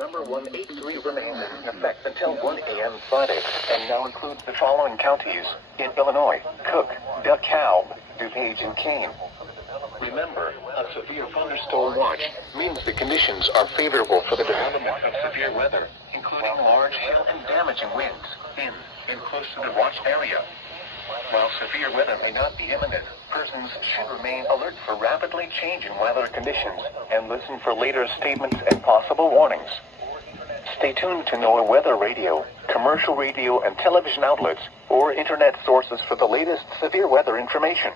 number 183 remains in effect until 1 a.m. Friday, and now includes the following counties in Illinois: Cook, DeKalb, DuPage, and Kane. Remember, a severe thunderstorm watch means the conditions are favorable for the development of severe weather, including large hail and damaging winds in and close to the watch area. While severe weather may not be imminent, persons should remain alert for rapidly changing weather conditions and listen for later statements and possible warnings. Stay tuned to NOAA weather radio, commercial radio and television outlets, or internet sources for the latest severe weather information.